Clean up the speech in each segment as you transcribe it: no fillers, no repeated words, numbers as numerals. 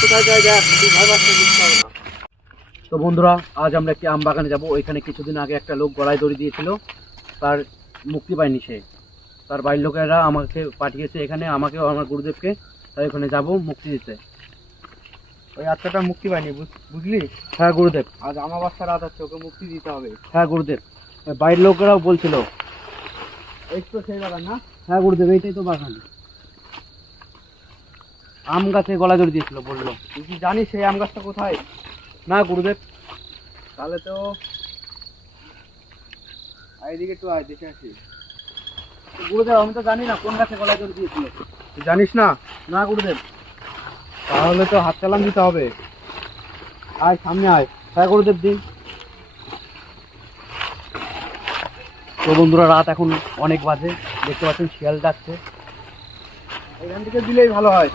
কোথায় যাই দেখ, তুই ভয় পাচ্ছিস বুঝতে হবে না। তো বন্ধুরা, আজ আমরা একটি আম বাগানে যাবো। ওইখানে কিছুদিন আগে একটা লোক গলায় দড়ি দিয়েছিল, তার মুক্তি পায়নি সে। তার বাড়ির লোকেরা আমাকে পাঠিয়েছে এখানে, আমাকেও আমার গুরুদেবকে। তাই ওখানে যাব মুক্তি দিতে। ওই আত্মাটা মুক্তি পায়নি, বুঝলি? হ্যাঁ গুরুদেব। আজ আমাবস্যা রাত আছে, ওকে মুক্তি দিতে হবে। হ্যাঁ গুরুদেব, বাড়ির লোকেরাও বলছিল। এই তো সেই বাগান না? হ্যাঁ গুরুদেব, এইটাই তো বাগান। আম গাছে গলায় দড়ি দিয়েছিল বললো। তুই কি জানিস সেই আম গাছটা কোথায়? না গুরুদেব। তাহলে তো এইদিকে একটু আয়, দেখে আসি। গুরুদেব, আমি তো জানি না কোন গাছে গলায় দড়ি দিয়েছিল। তুই জানিস না? না গুরুদেব। তাহলে তো হাত চালান দিতে হবে। আয় সামনে আয়। হ্যাঁ গুরুদেব, দিন। তো বন্ধুরা, রাত এখন অনেক বাজে, দেখতে পাচ্ছেন শিয়াল ডাকছে। এখান থেকে দিলেই ভালো হয়।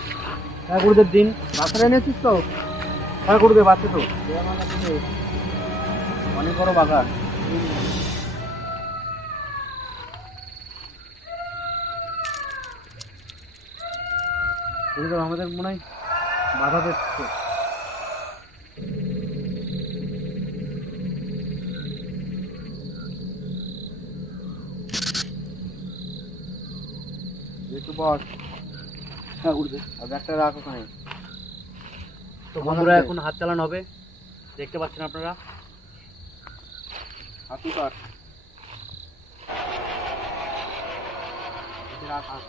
হ্যাঁ গুরুদেব, দিন। বাচ্চারা এনেছিস তো? হ্যাঁ গুরুদেব, আছে তো। আমার কাছে নেই। অনেক বড় বাগান। গুরুদেব, আমাদের মনে হয় বাধা দিচ্ছে। একটু বস। হ্যাঁ গুরুদেব। আর ব্যাগটা রাখ ওখানে। তো বন্ধুরা, এখন হাত চালানো হবে, দেখতে পাচ্ছেন আপনারা। হাতু কাট। রাখ হাত।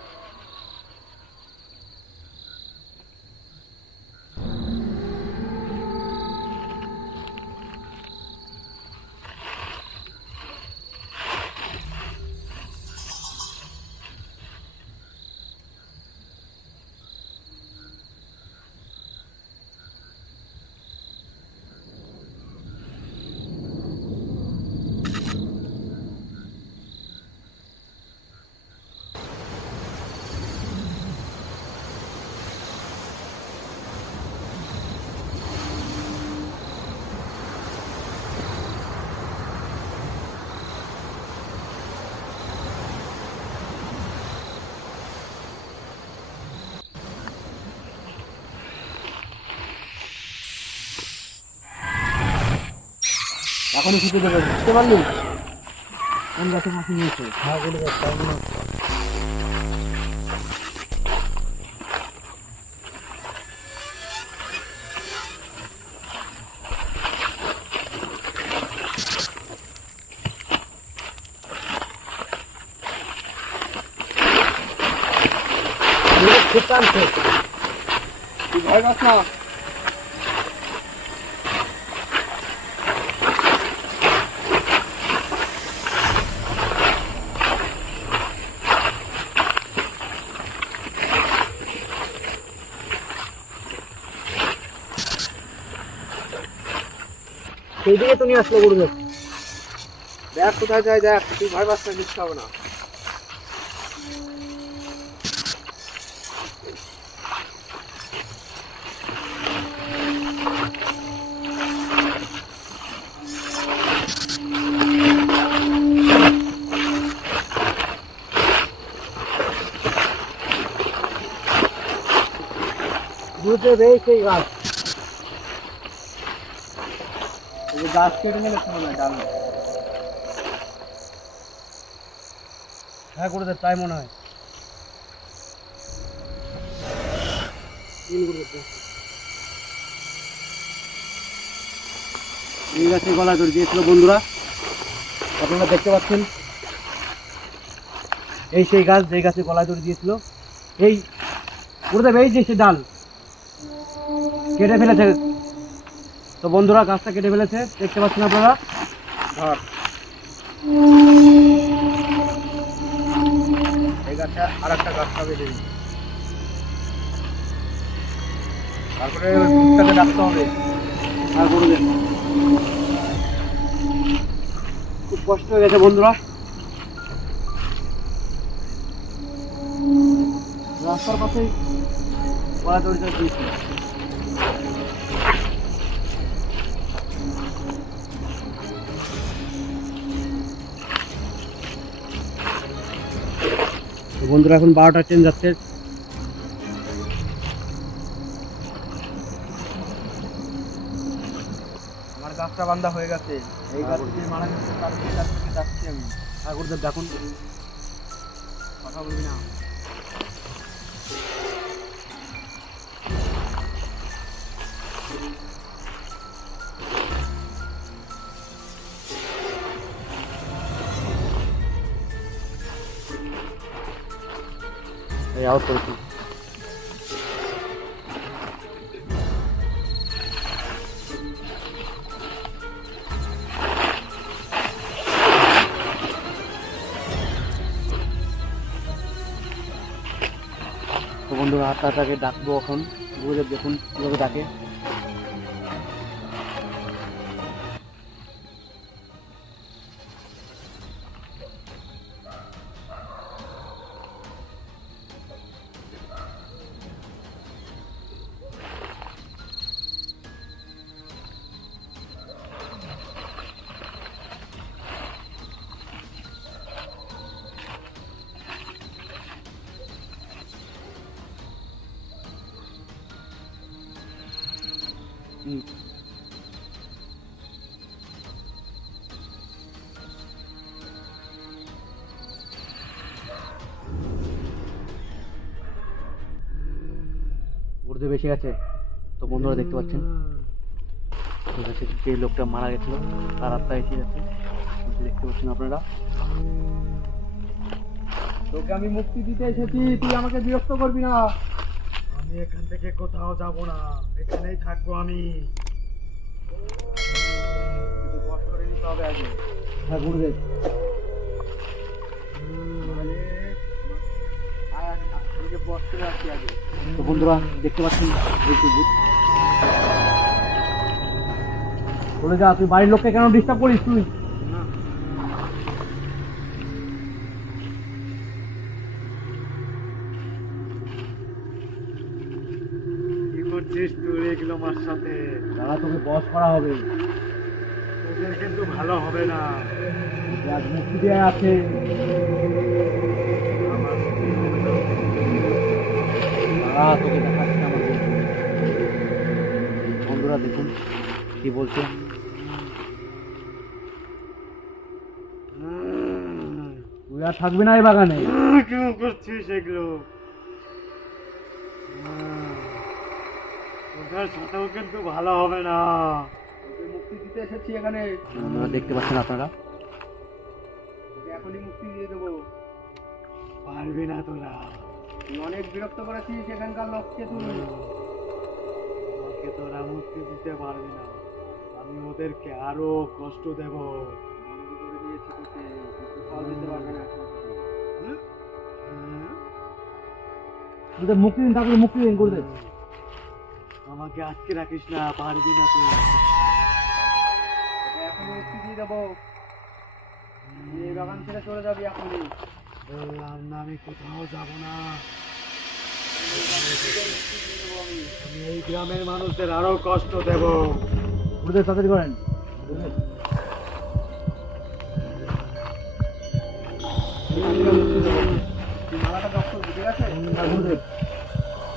এখনই ছুটে দেবে, বুঝতে পারলি কোন গাছে ফাঁসি নিয়েছে। হ্যাঁ গুরুদেব, তাই মনে হচ্ছে। খুব টানছে। তুই ভয় পাস না। সেই দিকে তো নিয়ে আসলো গুরুদেব। দেখ কোথায় যায়, দেখ। তুই ভয় পাস না, কিচ্ছু হবে না। গুরুদেব, এই সেই গাছ। এই যে গাছ কেটে নিলে শোনো না, ডাল। হ্যাঁ গুরুদেব, তাই মনে হয়। এই গাছে গলা দড়ি দিয়েছিল বন্ধুরা, আপনারা দেখতে পাচ্ছেন। এই সেই গাছ, যে গাছে গলায় দড়ি দিয়েছিল। এই গুরুদেব, এই যে সে ডাল কেটে ফেলেছে। তো বন্ধুরা, গাছটা কেটে ফেলেছে, দেখতে পাচ্ছেন আপনারা। ধর এই গাছটা আর একটা গাছ হবে দেবি। তারপরে ভূতটাকে ডাকতে হবে। আর গুরুদেব, খুব কষ্ট হয়ে গেছে বন্ধুরা। রাস্তার পাশেই গলা দড়িটা দিয়েছিল। বন্ধুরা, এখন 12টা ট্রেন যাচ্ছে। আমার গাছটা বান্ধা হয়ে গেছে, এই গাছ থেকে মারা গেছে, তার থেকে যাচ্ছি আমি। ঠাকুরদেব দেখুন, কথা বলবি না। এই আউট করেছি। তো বন্ধুরা আত্মাটাকে ডাকবো এখন, গুরুদেব দেখুন কীভাবে ডাকে। গুরুদেব এসে গেছে। তো বন্ধুরা দেখতে পাচ্ছেন, ঠিক আছে, যে লোকটা মারা গেছিল তার আত্মা এসে গেছে, দেখতে পাচ্ছেন আপনারা। তোকে আমি মুক্তি দিতে এসেছি, তুই আমাকে বিরক্ত করবি না। আমি এখান থেকে কোথাও যাব না, এখানেই থাকবো আমি। কিন্তু বস করে নিতে হবে আগে। হ্যাঁ গুরুদেব। আগে বস করে আসছি আগে। তো বন্ধুরা দেখতে পাচ্ছেন, বলে যা, তুই বাড়ির লোককে কেন ডিস্টার্ব করিস তুই? কি করছিস তুই এগুলো আমার সাথে? দাদা তোকে বস করা হবে, তোদের কিন্তু ভালো হবে না। আজ মুক্তি দেওয়া আছে। আমার কি হবে না? দাদা তোকে দেখাচ্ছে আমাদের। বন্ধুরা দেখুন কি বলছে। তুই আর থাকবি না এই বাগানে। কেউ করছিস এগুলো? তোদের সাথেও কিন্তু ভালো হবে না। তোকে মুক্তি দিতে এসেছি এখানে, বন্ধুরা দেখতে পাচ্ছেন আপনারা। তোকে এখনই মুক্তি দিয়ে দেবো। পারবি না তোরা। তুই অনেক বিরক্ত করেছিস এখানকার লোককে। তুই আমাকে তোরা মুক্তি দিতে পারবি না। আমি ওদেরকে আরো কষ্ট দেব। বন্দি করে দিয়েছি তোকে, তুই কোথাও যেতে পারবে না এখন থেকে। গুরুদেব মুক্তি দিন, ঠাকুর মুক্তি দিন গুরুদেব। আমাকে আটকে রাখিস না, পারবি না তুই। তোকে এখনই মুক্তি দিয়ে দেবো। তুই এই বাগান ছেড়ে চলে যাবি এখনই। বললাম না আমি কোথাও যাব না। মুক্তি দিয়ে দেবো আমি। আমি এই গ্রামের মানুষদের আরো কষ্ট দেব। গুরুদেব তাড়াতাড়ি করেন। গুরুদেব তুই মালাটা দখল বুঝে গেছে? গুরুদেব।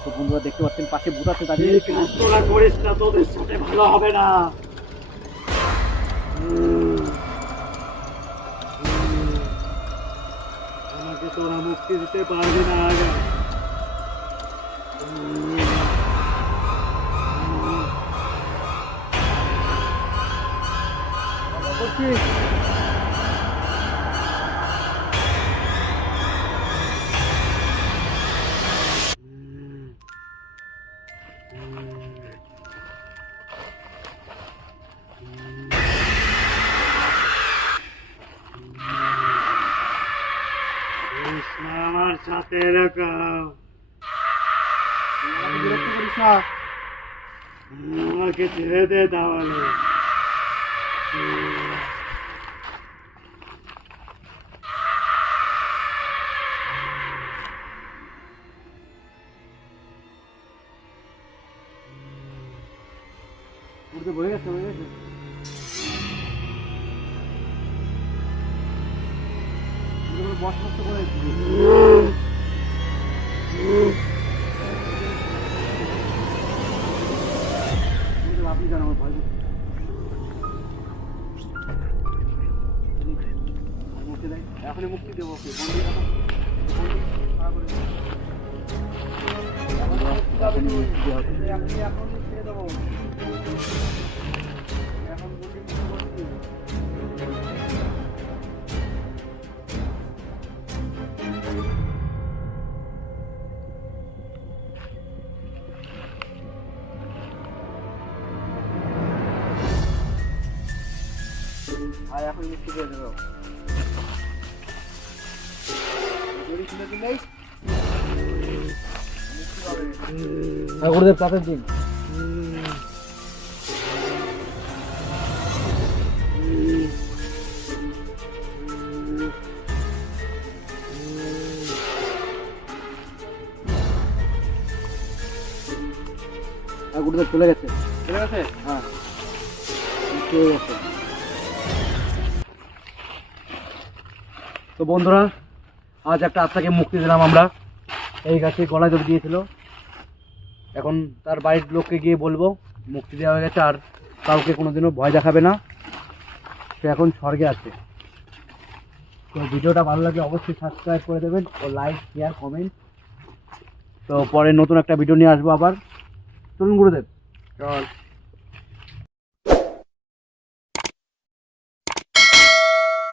তো বন্ধুরা দেখতে পাচ্ছেন পাশে ভূত আছে দাঁড়িয়ে। এই কাজ তোরা করিস না, তোদের সাথে ভালো হবে না। আমাকে তোরা মুক্তি দিতে পারবি না আগে। করছিস? কৃষ্ণ আমার সাথে এরকম। তুই আমাকে বিরক্ত করিস না। আমাকে ছেড়ে দে তাহলে। গুরুদেব হয়ে গেছে, হয়ে গেছে। গুরুদেব বস নষ্ট করে দিয়েছি। গুরুদেব আপনি জান, আমার ভয় করছে। এখনই মুক্তি দেবো ওকে, বন্দি রাখো, বন্দি খাড়া করে দেবো। এখন মুক্তি পাবে তুই, এখনই ছেড়ে দেবো। এখন বন্দি মুক্ত করছি। আর এখন মুক্তি দিয়ে দেবো। যদি শুনে দিন নেই মুক্তি পাবে। গুরুদেব তাদের দিন। গুরুদেব চলে গেছে। ঠিক আছে? হ্যাঁ চলে গেছে। তো বন্ধুরা, আজ একটা আত্মাকে মুক্তি দিলাম আমরা। এই গাছে গলায় দড়ি দিয়েছিল, এখন তার বাড়ির লোককে গিয়ে বলবো মুক্তি দেওয়া হয়ে গেছে, আর কাউকে কোনোদিনও ভয় দেখাবে না, সে এখন স্বর্গে আছে। তো ভিডিওটা ভালো লাগলে অবশ্যই সাবস্ক্রাইব করে দেবেন ও লাইক শেয়ার কমেন্ট। তো পরে নতুন একটা ভিডিও নিয়ে আসবো আবার। চলুন গুরুদেব। চল।